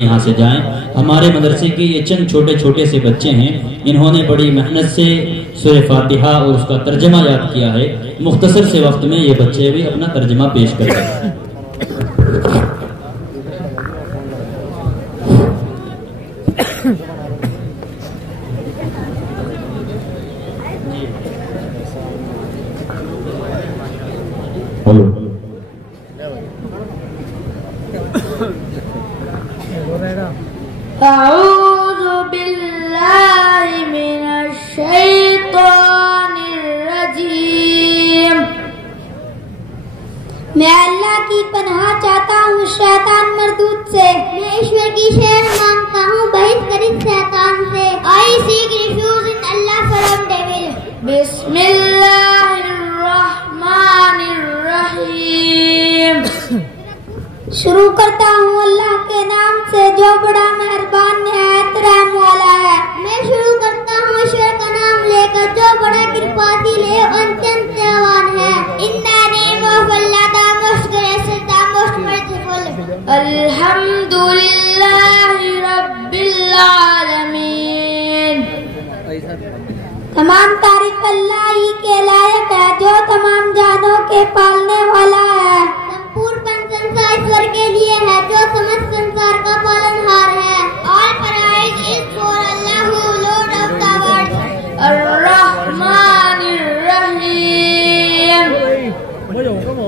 یہاں سے جائیں۔ ہمارے مدرسے کے یہ چند چھوٹے چھوٹے سے بچے ہیں، انہوں نے بڑی محنت سے سورہ فاتحہ اور اس کا ترجمہ یاد کیا ہے۔ مختصر سے وقت میں یہ بچے بھی اپنا ترجمہ پیش کرتے ہیں۔ اعوذ باللہ من الشیطان الرجیم۔ میں اللہ کی پناہ چاہتا ہوں شیطان مردود سے۔ میں ایشور کی شہر مانگتا ہوں بہترین شیطان سے۔ I seek refuge in Allah from devil۔ بسم اللہ الرحمن الرحیم۔ شروع کرتا ہوں اللہ کے نام سے جو بڑا مہربان نہایت رحم والا ہے۔ میں شروع کرتا ہوں ایشور کا نام لے کر جو بڑا کرپاتی ہے انتنت دیوان ہے۔ In the name of Allah, the most gracious, the most merciful۔ الحمدللہ رب العالمین۔ تمام تعریف اللہ ہی کے لائق ہے جو تمام جانوں کے پالنے والا ہے۔ ایشور کے لیے ہے جو سمجھ سنسار کا پالنہار ہے۔ All praise is for Allah who Lord of the world۔ الرحمن الرحیم۔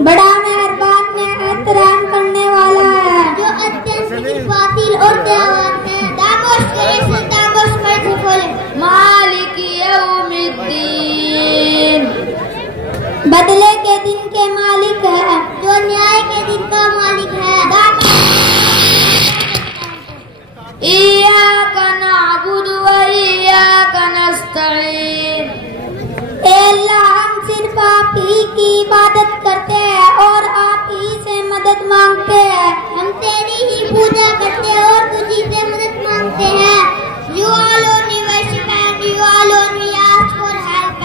بڑا مہربان نہایت رحم کرنے والا ہے جو اتیانت کرپاتی اور دیوان ہے۔ The most gracious, the most merciful۔ مالک یوم الدین۔ بدلے کے دن کے مالک ہے جو نیائے کے دن کا مالک ہے۔ ایاک نعبد و ایاک نستعین۔ اے اللہ ہم صرف آپ ہی کی عبادت کرتے ہیں اور آپ ہی سے مدد مانگتے ہیں۔ ہم تیری ہی پوجا کرتے ہیں اور تجھی سے مدد مانگتے ہیں۔ You alone we worship and you alone we ask for help۔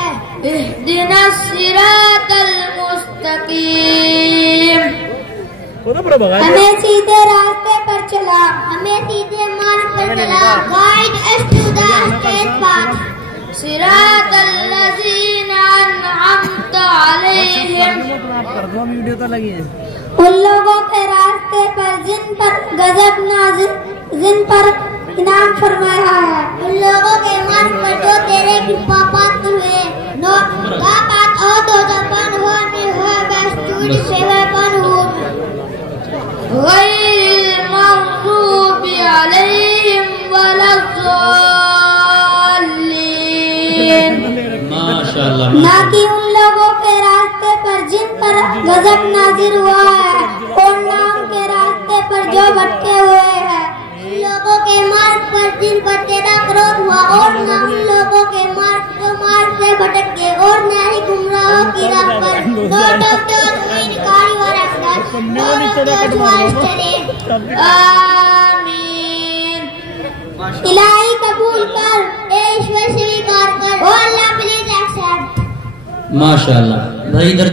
اہدنا الصراط المستقیم۔ ہمیں سیدھے راستے پر چلا، ہمیں سیدھے مارگ پر چلا۔ Guide us to the straight path۔ صراط الذین انعمت علیہم۔ ان لوگوں کے راستے پر جن پر غضب نازل، جن پر انعام فرمایا ہے۔ ان لوگوں کے مارگ پر جو تیرے کرپا پاتر ہوئے۔ No, the path of those upon whom you have bestowed favor upon whom غیر المغضوب علیہم ولا الضالین۔ نہ کہ ان لوگوں کے راستے پر جن پر غضب نازل ہوا ہے اور نہ ان کے راستے پر جو بھٹکے ہوئے ہیں۔ ان لوگوں کے مارگ پر جن پر تیرا کرودھ ہوا اور نہ ان لوگوں کے مارگ جو مارگ سے بھٹک گئے اور نہ ہی گمراہوں کی راہ پر۔ Lord of those who incar your actions, Lord of those who are steady۔ آمین۔ الہی قبول کر، اے ایشور سویکار کر۔ Oh Allah please accept۔ ماشاءاللہ بھائی ادھر